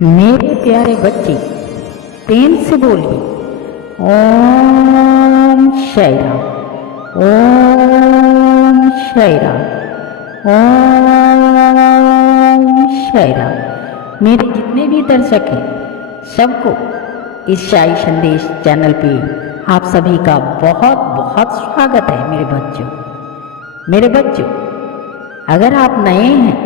मेरे प्यारे बच्चे, प्रेम से बोलिए ओम साई राम। ओम साई राम। ओम साई राम। मेरे जितने भी दर्शक हैं सबको इस साई संदेश चैनल पे आप सभी का बहुत बहुत स्वागत है। मेरे बच्चों, अगर आप नए हैं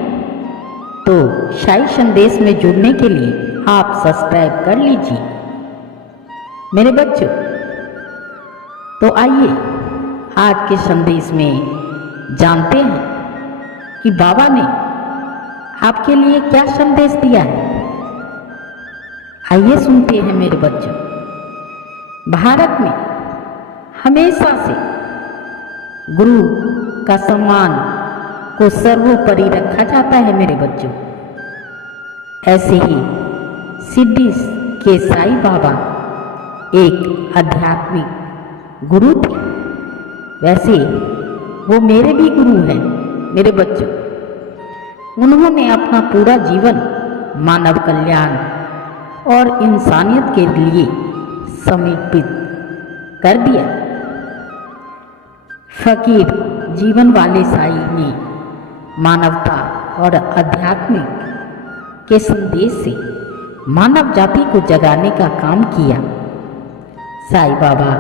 तो साई संदेश में जुड़ने के लिए आप सब्सक्राइब कर लीजिए। मेरे बच्चों, तो आइए आज के संदेश में जानते हैं कि बाबा ने आपके लिए क्या संदेश दिया है। आइए सुनते हैं मेरे बच्चों। भारत में हमेशा से गुरु का सम्मान को सर्वोपरि रखा जाता है। मेरे बच्चों, ऐसे ही शिरडी के साईं बाबा एक आध्यात्मिक गुरु थे। वैसे वो मेरे भी गुरु हैं। मेरे बच्चों, उन्होंने अपना पूरा जीवन मानव कल्याण और इंसानियत के लिए समर्पित कर दिया। फकीर जीवन वाले साईं ने मानवता और आध्यात्मिक के संदेश से मानव जाति को जगाने का काम किया। साईं बाबा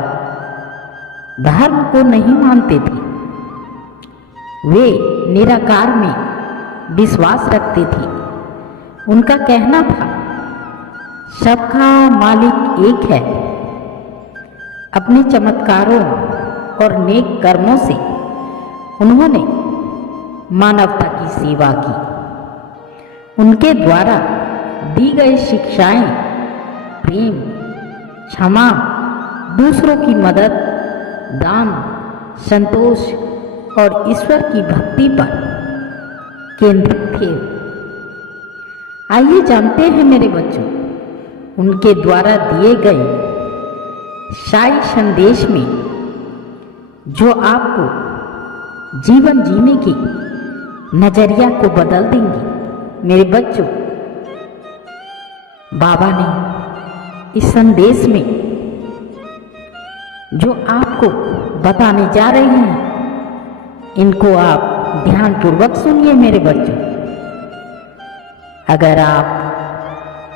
धर्म को नहीं मानते थे। वे निराकार में विश्वास रखते थे। उनका कहना था, सबका मालिक एक है। अपने चमत्कारों और नेक कर्मों से उन्होंने मानवता की सेवा की। उनके द्वारा दी गई शिक्षाएं प्रेम, क्षमा, दूसरों की मदद, दान, संतोष और ईश्वर की भक्ति पर केंद्रित थे। आइए जानते हैं मेरे बच्चों, उनके द्वारा दिए गए साई संदेश में जो आपको जीवन जीने की नजरिया को बदल देंगे। मेरे बच्चों, बाबा ने इस संदेश में जो आपको बताने जा रहे हैं, इनको आप ध्यानपूर्वक सुनिए। मेरे बच्चों, अगर आप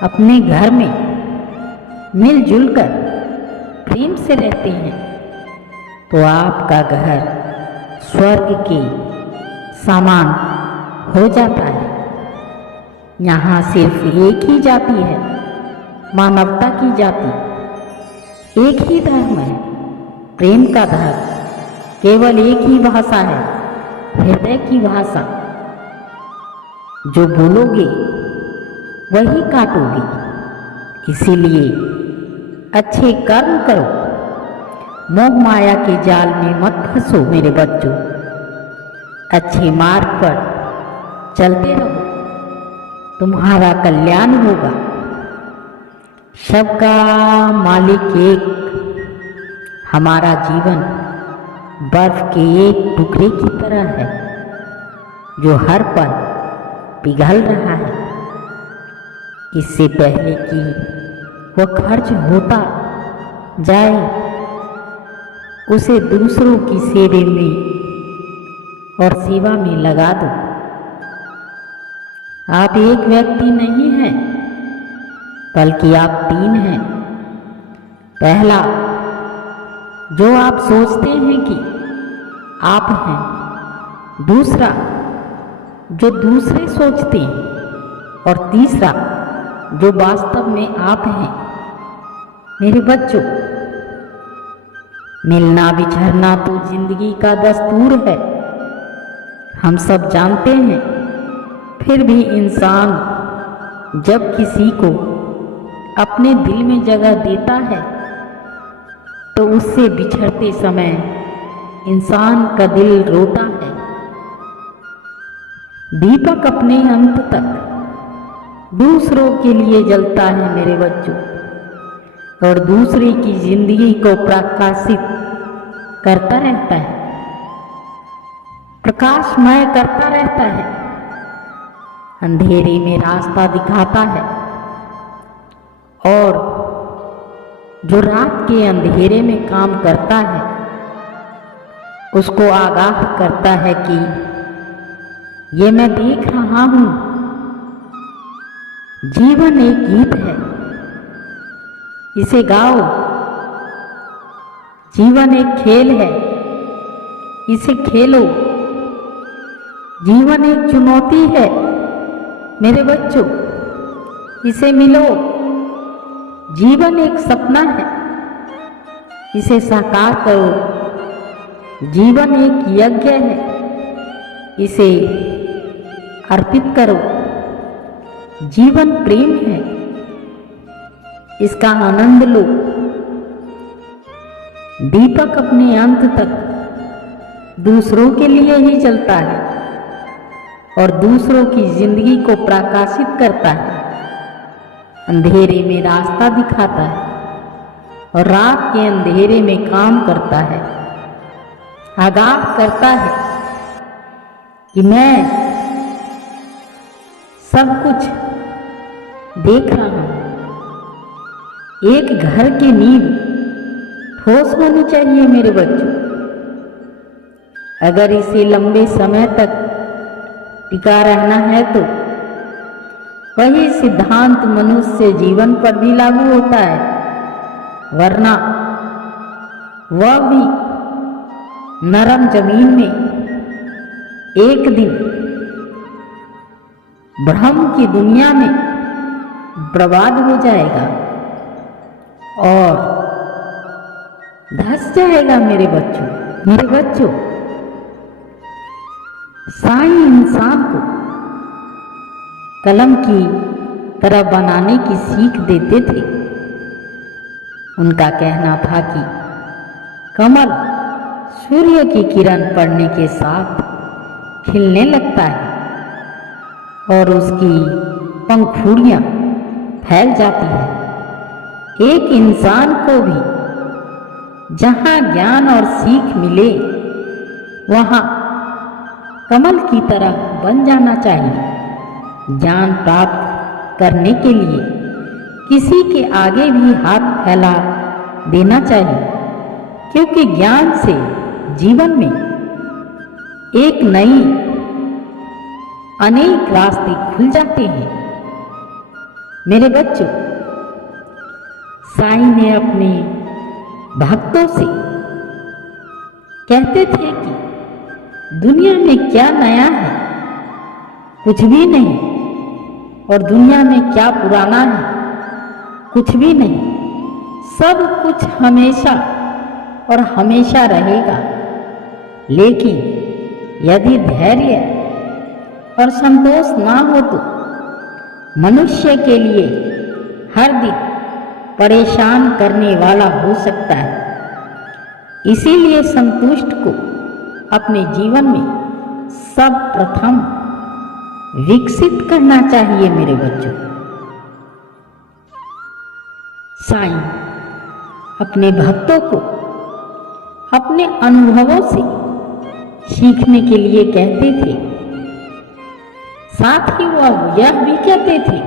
अपने घर में मिलजुल कर प्रेम से रहते हैं तो आपका घर स्वर्ग के समान हो जाता है। यहाँ सिर्फ एक ही जाति है, मानवता की जाति। एक ही धर्म है, प्रेम का धर्म। केवल एक ही भाषा है, हृदय की भाषा। जो बोलोगे वही काटोगे। इसीलिए अच्छे कर्म करो, मोह माया के जाल में मत फंसो। मेरे बच्चों, अच्छे मार्ग पर चलते रहो, तुम्हारा कल्याण होगा। सबका मालिक एक। हमारा जीवन बर्फ के एक टुकड़े की तरह है जो हर पल पिघल रहा है। इससे पहले कि वह खर्च होता जाए, उसे दूसरों की सेवा में लगा दो। आप एक व्यक्ति नहीं हैं, बल्कि आप 3 हैं। पहला, जो आप सोचते हैं कि आप हैं। दूसरा, जो दूसरे सोचते हैं। और तीसरा, जो वास्तव में आप हैं। मेरे बच्चों, मिलना बिछड़ना तो जिंदगी का दस्तूर है, हम सब जानते हैं। फिर भी इंसान जब किसी को अपने दिल में जगह देता है तो उससे बिछड़ते समय इंसान का दिल रोता है। दीपक अपने अंत तक दूसरों के लिए जलता है। मेरे बच्चों, और दूसरे की जिंदगी को प्रकाशित करता रहता है, प्रकाशमय करता रहता है, अंधेरे में रास्ता दिखाता है। और जो रात के अंधेरे में काम करता है उसको आगाह करता है कि ये मैं देख रहा हूं, जीवन एक गीत है, इसे गाओ। जीवन एक खेल है, इसे खेलो। जीवन एक चुनौती है मेरे बच्चों, इसे मिलो। जीवन एक सपना है, इसे साकार करो। जीवन एक यज्ञ है, इसे अर्पित करो। जीवन प्रेम है, इसका आनंद लो। दीपक अपने अंत तक दूसरों के लिए ही जलता है और दूसरों की जिंदगी को प्रकाशित करता है। अंधेरे में रास्ता दिखाता है और रात के अंधेरे में काम करता है। आगाह करता है कि मैं सब कुछ देख रहा हूं। एक घर की नींव ठोस होनी चाहिए मेरे बच्चों। अगर इसे लंबे समय तक टिका रहना है तो वही सिद्धांत मनुष्य जीवन पर भी लागू होता है, वरना वह भी नरम जमीन में एक दिन भ्रम की दुनिया में बर्बाद हो जाएगा और धस जाएगा मेरे बच्चों। मेरे बच्चों, साईं इंसान को कलम की तरह बनाने की सीख देते थे। उनका कहना था कि कमल सूर्य की किरण पड़ने के साथ खिलने लगता है और उसकी पंखुड़ियां फैल जाती है। एक इंसान को भी जहां ज्ञान और सीख मिले वहां कमल की तरह बन जाना चाहिए। ज्ञान प्राप्त करने के लिए किसी के आगे भी हाथ फैला देना चाहिए, क्योंकि ज्ञान से जीवन में एक नई अनेक रास्ते खुल जाते हैं। मेरे बच्चों, साईं ने अपने भक्तों से कहते थे कि दुनिया में क्या नया है? कुछ भी नहीं। और दुनिया में क्या पुराना है? कुछ भी नहीं। सब कुछ हमेशा और हमेशा रहेगा। लेकिन यदि धैर्य और संतोष ना हो तो मनुष्य के लिए हर दिन परेशान करने वाला हो सकता है। इसीलिए संतुष्ट को अपने जीवन में सर्वप्रथम विकसित करना चाहिए मेरे बच्चों। साईं अपने भक्तों को अपने अनुभवों से सीखने के लिए कहते थे। साथ ही वह यह भी कहते थे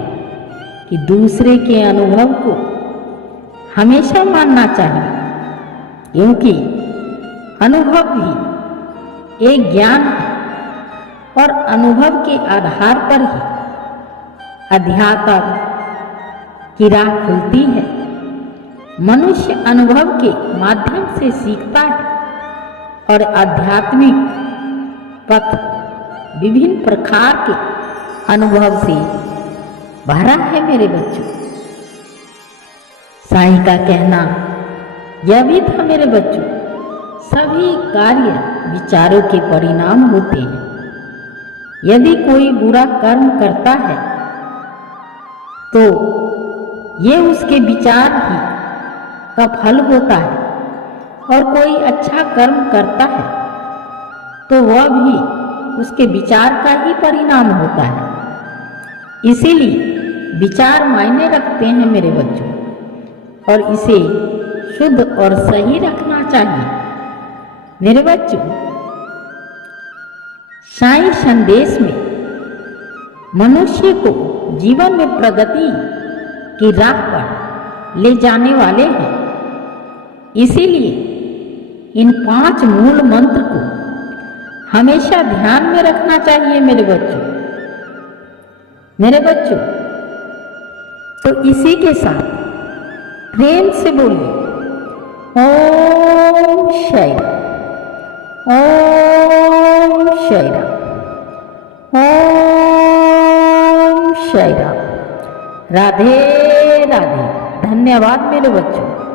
कि दूसरे के अनुभव को हमेशा मानना चाहिए, क्योंकि अनुभव भी एक ज्ञान है और अनुभव के आधार पर ही अध्यात्म की राह खुलती है। मनुष्य अनुभव के माध्यम से सीखता है और आध्यात्मिक पथ विभिन्न प्रकार के अनुभव से भरा है मेरे बच्चों। साईं का कहना यह भी था मेरे बच्चों, सभी कार्य विचारों के परिणाम होते हैं। यदि कोई बुरा कर्म करता है तो ये उसके विचार ही का फल होता है, और कोई अच्छा कर्म करता है तो वह भी उसके विचार का ही परिणाम होता है। इसीलिए विचार मायने रखते हैं मेरे बच्चों, और इसे शुद्ध और सही रखना चाहिए मेरे बच्चों। साईं संदेश में मनुष्य को जीवन में प्रगति की राह पर ले जाने वाले हैं। इसीलिए इन 5 मूल मंत्र को हमेशा ध्यान में रखना चाहिए मेरे बच्चों। मेरे बच्चों, तो इसी के साथ प्रेम से बोलिए ओम शाई राम, ओम शाई राम, ओम शाई राम। राधे राधे। धन्यवाद मेरे बच्चों।